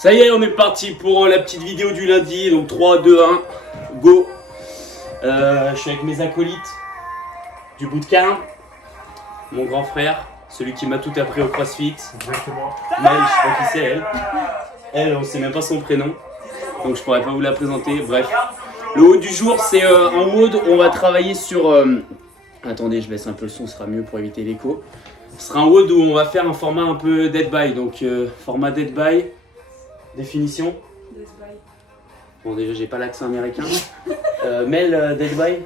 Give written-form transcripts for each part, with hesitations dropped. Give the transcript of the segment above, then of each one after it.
Ça y est, on est parti pour la petite vidéo du lundi. Donc 3, 2, 1, go. Je suis avec mes acolytes du bootcamp. Mon grand frère, celui qui m'a tout appris au CrossFit. Exactement. Mel, je sais pas qui c'est elle. Elle, on sait même pas son prénom. Donc je pourrais pas vous la présenter. Bref. Le WOD du jour, c'est un WOD où on va travailler sur... Attendez, je baisse un peu le son, ce sera mieux pour éviter l'écho. Ce sera un WOD où on va faire un format un peu dead by. Donc format dead by. Définition. Dead by. Bon, déjà, j'ai pas l'accent américain. Mel, dead by.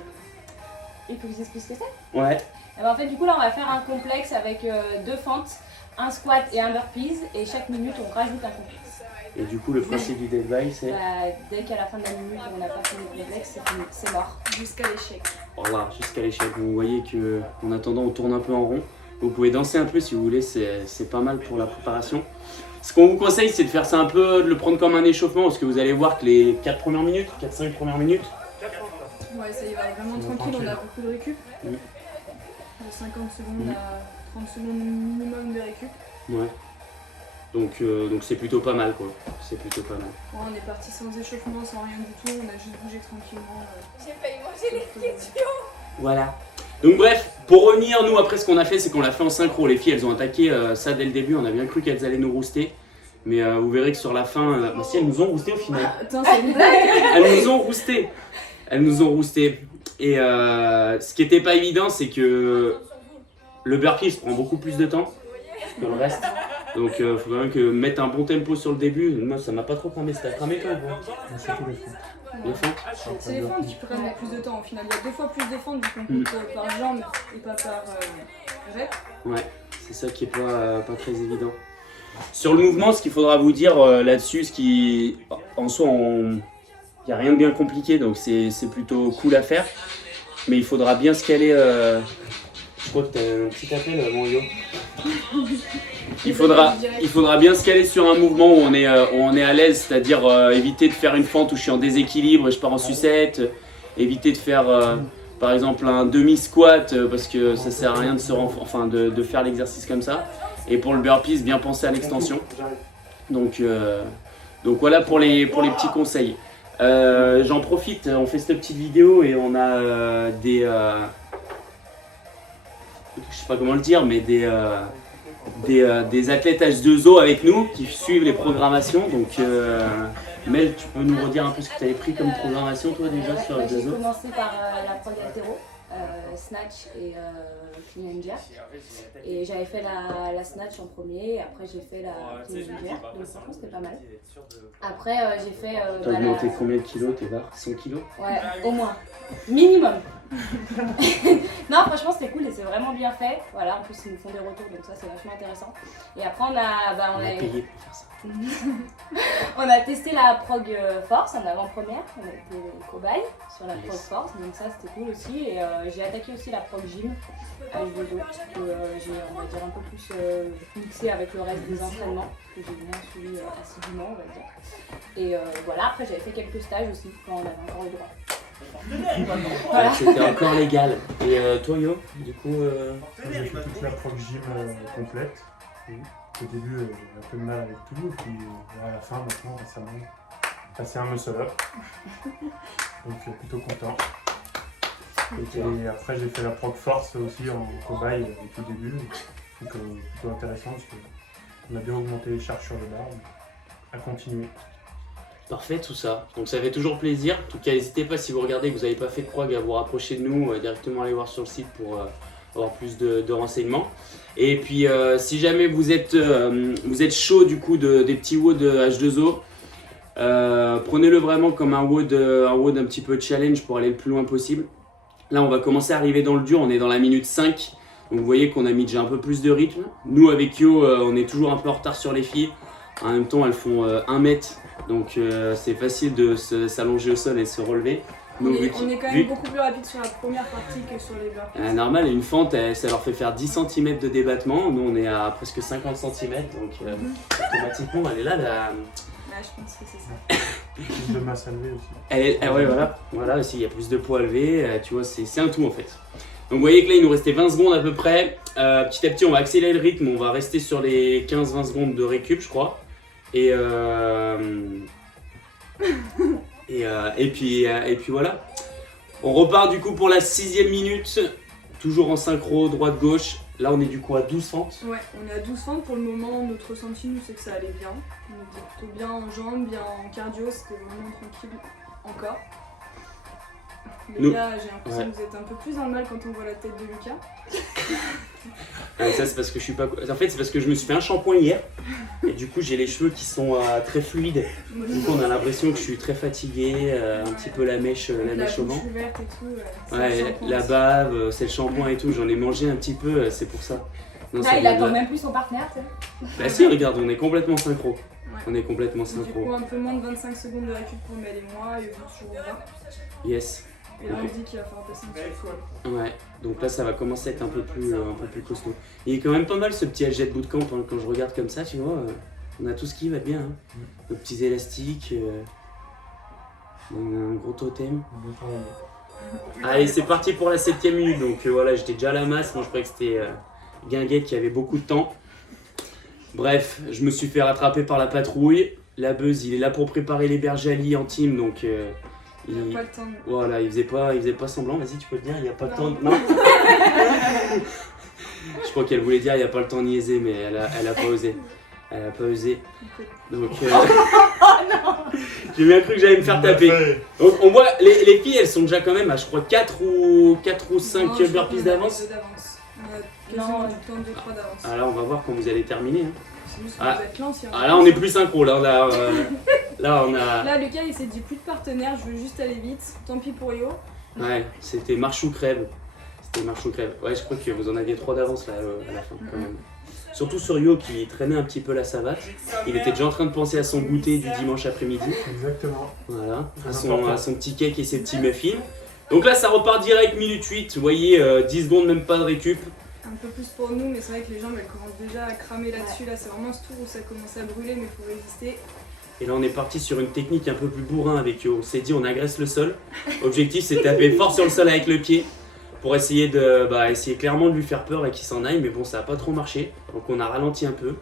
Il faut que j'explique ce que c'est. Ouais. Eh ben, en fait, du coup, là, on va faire un complexe avec 2 fentes, un squat et un burpees. Et chaque minute, on rajoute un complexe. Et du coup, le principe du dead by, c'est... Bah, dès qu'à la fin de la minute, on n'a pas fini le complexe, c'est fini, c'est mort. Jusqu'à l'échec. Voilà, jusqu'à l'échec. Vous voyez qu'en attendant, on tourne un peu en rond. Vous pouvez danser un peu si vous voulez, c'est pas mal pour la préparation. Ce qu'on vous conseille, c'est de faire ça un peu, de le prendre comme un échauffement, parce que vous allez voir que les 4 premières minutes, 4-5 premières minutes, Ouais, ça y va vraiment tranquille, on a beaucoup de récup. Mm. De 50 secondes à 30 secondes minimum de récup. ouais. Donc c'est plutôt pas mal, quoi. C'est plutôt pas mal. Ouais, on est parti sans échauffement, sans rien du tout, on a juste bougé tranquillement. J'ai failli manger les questions. Voilà. Donc bref, pour revenir, nous après ce qu'on a fait, c'est qu'on l'a fait en synchro. Les filles, elles ont attaqué ça dès le début. On a bien cru qu'elles allaient nous rooster. Mais vous verrez que sur la fin, bah si, elles nous ont roosté au final. Attends, c'est une blague. Elles nous ont roosté. Elles nous ont roosté. Et ce qui était pas évident, c'est que le burpee prend beaucoup plus de temps que le reste. Donc faut quand même que mettre un bon tempo sur le début. Moi, ça m'a pas trop cramé. C'était cramé toi, quoi. C'est surtout les fonds. Les fonds. C'est les fentes qui prennent le plus de temps au final. Il y a 2 fois plus de fentes vu qu'on compte par jambe et pas par rep. Ouais, c'est ça qui est pas très évident. Sur le mouvement, ce qu'il faudra vous dire là-dessus, ce qui en soi, il n'y a rien de bien compliqué, donc c'est plutôt cool à faire. Mais il faudra bien se caler. Je crois que tu as un petit appel, mon yo. Il faudra bien se caler sur un mouvement où on est à l'aise, c'est-à-dire éviter de faire une fente où je suis en déséquilibre et je pars en sucette. Éviter de faire par exemple un demi-squat parce que ça sert à rien de faire l'exercice comme ça. Et pour le burpees, bien penser à l'extension. Donc voilà pour les petits conseils. J'en profite, on fait cette petite vidéo et on a des... je sais pas comment le dire, mais des athlètes H2O avec nous qui suivent les programmations. Donc Mel, tu peux nous redire un peu ce que tu avais pris comme programmation toi déjà sur J'ai H2O? commencé par la prog haltéro, snatch et clean and jerk. Et j'avais fait la snatch en premier, et après j'ai fait la clean and jerk, donc franchement c'était pas mal. Après j'ai fait... T'as augmenté combien de kilos tes barres? 100 kilos? Ouais, au moins. Minimum. Non, franchement, c'était cool et c'est vraiment bien fait. Voilà, en plus, ils nous font des retours, donc ça, c'est vachement intéressant. Et après, on a payé pour faire ça. on a testé la prog force en avant-première. On a été cobaye sur la prog force, donc ça, c'était cool aussi. Et j'ai attaqué aussi la prog gym avec Bodo, que j'ai, on va dire, un peu plus mixé avec le reste des entraînements, que j'ai bien suivi assidûment, on va dire. Et voilà, après, j'avais fait quelques stages aussi quand on avait encore le droit. Voilà. C'était encore légal. Et toi Yo, du coup J'ai fait toute la prog gym complète. Au début, j'ai un peu de mal avec tout. Et puis à la fin, maintenant, récemment, passé un muscle up. Donc plutôt content. Et après, j'ai fait la prog force aussi en cobaye au tout début. Donc plutôt intéressant parce qu'on a bien augmenté les charges sur le bar. À continuer. parfait tout ça. Donc ça fait toujours plaisir. En tout cas, n'hésitez pas si vous regardez que vous n'avez pas fait de prog à vous rapprocher de nous, directement aller voir sur le site pour avoir plus de renseignements. Et puis si jamais vous êtes chaud du coup des petits WOD H2O, prenez-le vraiment comme un WOD un petit peu challenge pour aller le plus loin possible. Là on va commencer à arriver dans le dur, on est dans la minute 5. Donc vous voyez qu'on a mis déjà un peu plus de rythme. Nous avec Yo, on est toujours un peu en retard sur les filles. En même temps elles font 1 mètre, donc c'est facile de s'allonger au sol et se relever. On est quand même beaucoup plus rapide sur la première partie que sur les burpees. Normal, une fente, ça leur fait faire 10 cm de débattement. Nous, on est à presque 50 cm, donc automatiquement, elle est là. Je pense que c'est ça. Plus de masse à lever aussi. Ouais, voilà aussi, il y a plus de poids à lever. Tu vois, c'est un tout en fait. Donc, vous voyez que là, il nous restait 20 secondes à peu près. Petit à petit, on va accélérer le rythme. On va rester sur les 15-20 secondes de récup, je crois. Et, et puis voilà. On repart du coup pour la 6e minute. Toujours en synchro, droite-gauche. Là, on est du coup à 12 fentes. Ouais, on est à 12 fentes pour le moment. Notre ressenti, nous, c'est que ça allait bien. On était plutôt bien en jambes, bien en cardio. C'était vraiment tranquille encore. Les Nous- gars, j'ai l'impression Ouais. que vous êtes un peu plus dans le mal quand on voit la tête de Lucas. Ça, c'est parce que je suis pas. En fait, c'est parce que je me suis fait un shampoing hier. Et du coup, j'ai les cheveux qui sont très fluides. Du coup, on a l'impression que je suis très fatigué. Un petit peu la mèche au vent. bouche ouverte et tout. C'est Ouais, un shampoing la aussi. bave, c'est le shampoing et tout. J'en ai mangé un petit peu, c'est pour ça. Non, ça Là, il vient de attend là. même plus son partenaire, tu sais. Bah si, regarde, on est complètement synchro. Ouais. On est complètement Du coup, synchro. un peu moins de 25 secondes de récup pour Mel et moi, et vous toujours 20. Yes. Et là, on Ok. dit qu'il va falloir passer une seule. Ouais. Donc là, ça va commencer à être un peu plus costaud. Il est quand même pas mal ce petit Alget Bootcamp, hein. Quand je regarde comme ça, tu vois. On a tout ce qui va bien. Hein. Nos petits élastiques. On a un gros totem. Allez, c'est parti pour la 7e minute. Donc voilà, j'étais déjà à la masse. Moi, je croyais que c'était Guinguette qui avait beaucoup de temps. Bref, je me suis fait rattraper par la patrouille. La Buzz, il est là pour préparer les bergers alliés en team. Donc Il n'a pas le temps de... voilà, il faisait pas semblant. Vas-y, tu peux le dire, il n'y a pas le temps. Non. Je crois qu'elle voulait dire il n'y a pas le temps de niaiser, mais elle a pas osé. Elle a pas osé. Donc j'ai bien cru que j'allais me faire taper. Donc on voit les filles, elles sont déjà quand même à je crois 4 ou 5 Non, je crois burpees qu'on a d'avance. 2 d'avance. On a quasiment du temps 2-3 d'avance. Ah là, on va voir quand vous allez terminer. Hein. C'est juste que Ah. vous êtes lents, si Ah là, on est plus synchro. Là, on a. Là, Lucas, il s'est dit plus de partenaire, je veux juste aller vite. Tant pis pour Yo. Ouais, c'était marche ou crève. C'était marche ou crève. Ouais, je crois que vous en aviez 3 d'avance là à la fin quand même. Surtout sur Yo qui traînait un petit peu la savate. Il était déjà en train de penser à son goûter du dimanche après-midi. Exactement. Voilà, à Très son, important. à son petit cake et ses petits muffins. Donc là, ça repart direct, minute 8. Vous voyez, 10 secondes, même pas de récup. Un peu plus pour nous, mais c'est vrai que les jambes, elles commencent déjà à cramer là-dessus. Là, c'est vraiment ce tour où ça commence à brûler, mais il faut résister. Et là, on est parti sur une technique un peu plus bourrin avec Yo. On s'est dit, on agresse le sol. Objectif, c'est de taper fort sur le sol avec le pied pour essayer essayer clairement de lui faire peur et qu'il s'en aille. Mais bon, ça n'a pas trop marché. Donc, on a ralenti un peu.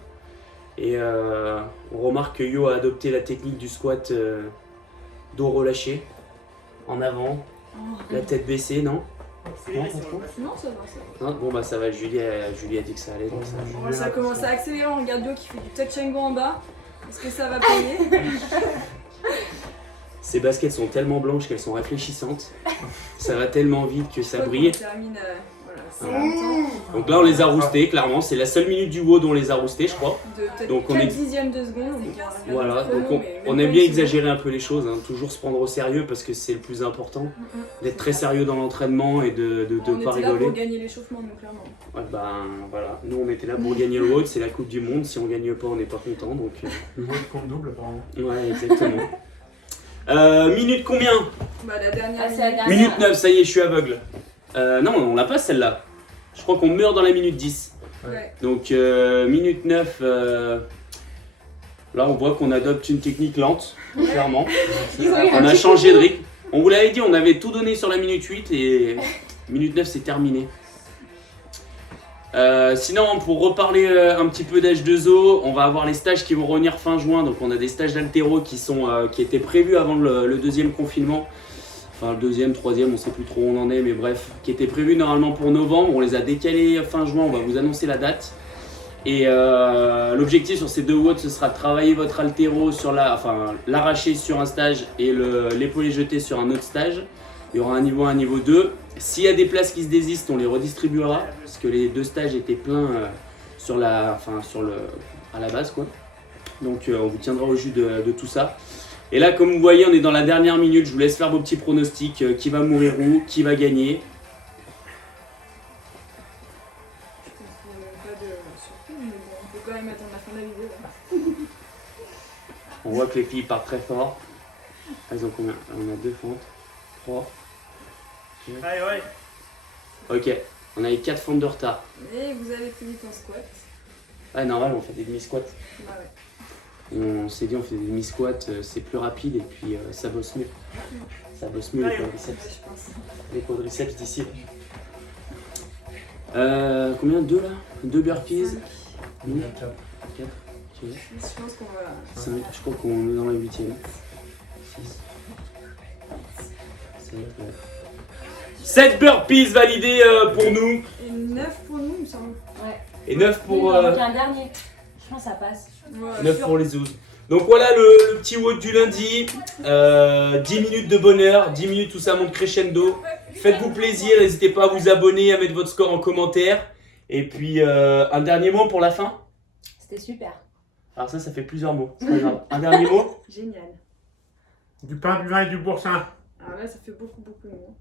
Et on remarque que Yo a adopté la technique du squat dos relâché, en avant, la tête baissée, non? Non, pas trop. Non, ça va, ça va. Non, bon, bah ça va, Julie a dit que ça allait. Donc ça... Bon, ça commence à accélérer, on regarde Yo qui fait du touch and go en bas. Est-ce que ça va payer? Ces baskets sont tellement blanches qu'elles sont réfléchissantes. Ça va tellement vite que ça brille. On termine, voilà, c'est en même temps. Donc là, on les a roustés, clairement. C'est la seule minute du WOD où on les a roustés, je crois. De peut-être Donc, on 4 est- dixièmes de seconde. On pourra regarder Voilà, le chrono, donc mais on même aime pas bien une exagérer un peu les choses, hein. Toujours se prendre au sérieux parce que c'est le plus important. seconde. D'être très sérieux dans l'entraînement et de On pas était là pour rigoler. gagner l'échauffement, donc clairement. Ouais, ben voilà, nous on était là pour gagner le WOD, c'est la Coupe du Monde. Si on gagne pas, on n'est pas content. Donc Le mot de compte double, apparemment. ouais, exactement. Minute combien? Bah, la dernière Ah, c'est la minute. dernière. Minute 9, ça y est, je suis aveugle. Non, on l'a pas celle-là. Je crois qu'on meurt dans la minute 10. Ouais. Donc, minute 9, là on voit qu'on adopte une technique lente, clairement. On a changé de rythme. On vous l'avait dit, on avait tout donné sur la minute 8 et minute 9 c'est terminé. Sinon, pour reparler un petit peu d'H2O, on va avoir les stages qui vont revenir fin juin. Donc, on a des stages d'haltéro qui étaient prévus avant le deuxième confinement. Enfin, le deuxième, troisième, on sait plus trop où on en est, mais bref, qui étaient prévus normalement pour novembre. On les a décalés fin juin, on va vous annoncer la date. Et l'objectif sur ces 2 WOD, ce sera de travailler votre haltéro sur l'arracher sur un stage et l'épaulé jeté sur un autre stage. Il y aura un niveau 1, un niveau 2. S'il y a des places qui se désistent, on les redistribuera, parce que les 2 stages étaient pleins à la base, quoi. Donc on vous tiendra au jus de tout ça. Et là, comme vous voyez, on est dans la dernière minute. Je vous laisse faire vos petits pronostics. Qui va mourir où? Qui va gagner? Je pense qu'il n'y a même pas de surprise, mais bon, on peut quand même attendre la fin de la vidéo. Là. On voit que les filles partent très fort. Elles ont combien? On a 2 fentes. 3. Allez, ouais. Ok, on a eu 4 fentes de retard. Et vous avez plus vite en squat. Ouais, normal, on fait des demi-squats. Bah ouais. On s'est dit, on fait des demi-squats, c'est plus rapide et puis ça bosse mieux. Ça bosse mieux les Ouais, quadriceps. je pense. Les quadriceps d'ici. Combien? 2 là? 2 burpees? 4. 4. Ok. Ok. Je pense qu'on va... 5, je crois qu'on est dans les 8e. 6. 7 burpees validés pour nous. Et 9 pour nous, il me semble. Ouais. Et 9 Oui, pour, il en manque un dernier. Je pense que ça passe. Ouais, 9 sûr. pour les zoos. Donc voilà le petit WOD du lundi. 10 minutes de bonheur, 10 minutes où ça monte crescendo. Faites-vous plaisir, n'hésitez pas à vous abonner, à mettre votre score en commentaire. Et puis un dernier mot pour la fin. C'était super. Alors ça fait plusieurs mots, c'est pas grave. Un dernier mot. Génial. Du pain, du vin et du boursin. Alors là, ça fait beaucoup de mots.